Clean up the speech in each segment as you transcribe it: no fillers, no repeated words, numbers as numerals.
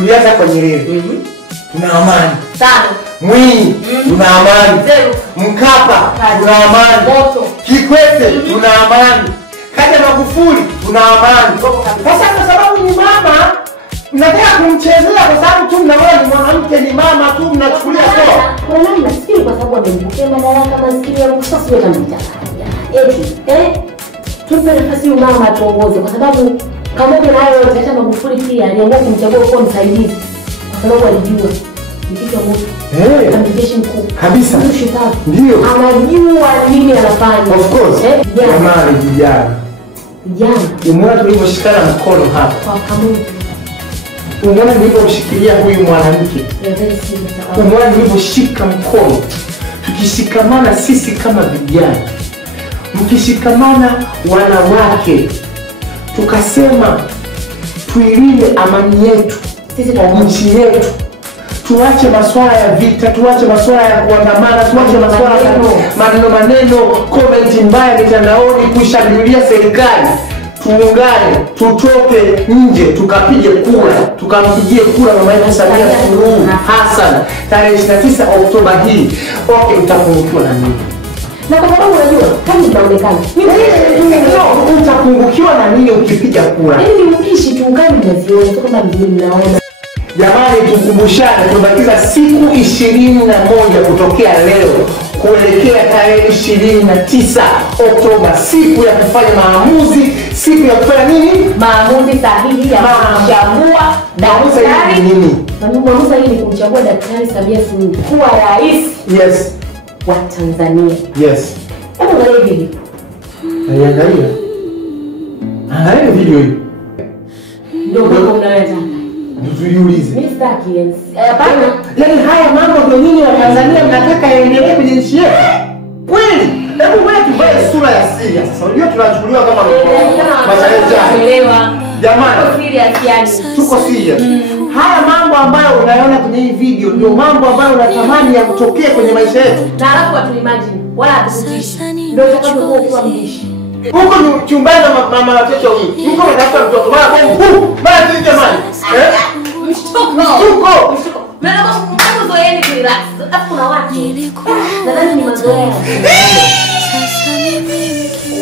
tulianza kwa Nyerere. Tuna amani. Sana. Mwinyi, tuna amani. Mkapa, tuna amani. Kikwete, tuna amani. Kaja Magufuli, tuna amani. Sasa kwa sababu ni mama, mnataka kumchezea kwa sababu tu mnaona ni mwanamke, ni mama tu mnachukulia sawa. Kwa nini nafikiri kwa sababu amempokea madaraka maskini ya kusasi yote mtaka. Tupe nafasi mama atuongoze kwa sababu kama kuna hayo yote hata Magufuli pia aliamua kumchagua kuwa msaidizi kwa sababu alijua ni kitu ambacho amjeshi mkuu kabisa. Ndio. Anajua nini anafanya. Of course. Jamani vijana. Umeona tulivyoshikana mkono hapa. Kwa pamoja. Umeona nilivyomshikilia huyu mwanamke. Umeona nilivyoshika mkono. Tukishikamana sisi kama vijana. Mkishikamana wanawake. Tukasema tuilinde amani yetu sisi kwa nchi yetu. Tuache masuala ya vita, tuache masuala ya kuandamana, tuache masuala ya maneno, comment mbaya mitandaoni kushambulia serikali. Tuungane, tutoke nje, tukapige kura, tukampigie kura mama yetu Samia Suluhu Hassan tarehe 29 Oktoba hii. Okay, utapungukiwa na nini? Na kwa sababu unajua kama inaonekana utapungukiwa na nini ukipiga kura? Mimi mkishi tu kama mnaziona kama mnaona. Jamani tukumbushane tumebakiza siku 21 kutokea leo kuelekea tarehe 29 Oktoba, siku ya kufanya maamuzi, siku ya kufanya nini? Maamuzi sahihi ya kumchagua daktari nini? Maamuzi sahihi ni kumchagua Daktari Samia Suluhu kuwa rais wa Tanzania. Hebu angalia video. Angalia video hii. Ndio mnaweza. Tujiulize. Mr. Hapana. Yaani haya mambo ndio nyinyi wa Tanzania mnataka yaendelee kwenye nchi yetu? Kweli? Hebu wewe tuvae sura ya serious. Sasa unajua tunachukuliwa kama mashaelewa. Jamani, tuko serious. Haya mambo ambayo unaona kwenye hii video ndio mambo ambayo unatamani ya kutokee kwenye maisha yetu. Na alafu watu imagine wala hatukutishi. Ndio utakapokuwa ukiwa mdishi. Huko ni chumbani mama watoto huyu. Huko unatafuta mtoto wako. Bana tije mali. Mshtuko. Mnaona kama zoeni relax. Hata kuna watu. Nadhani ni mazoea.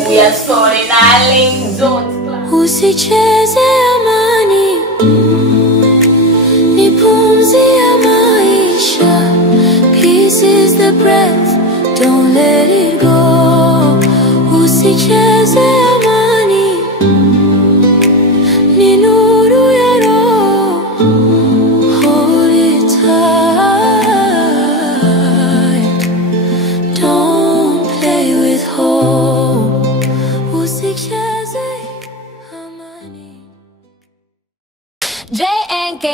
We are sorry darling, don't. Usicheze amani. Ni pumzi ya maisha. Peace is the breath. Don't let it go. Usicheze amani. Ni nuru ya roho. Hold it tight. Don't play with hope. Usicheze amani. JNK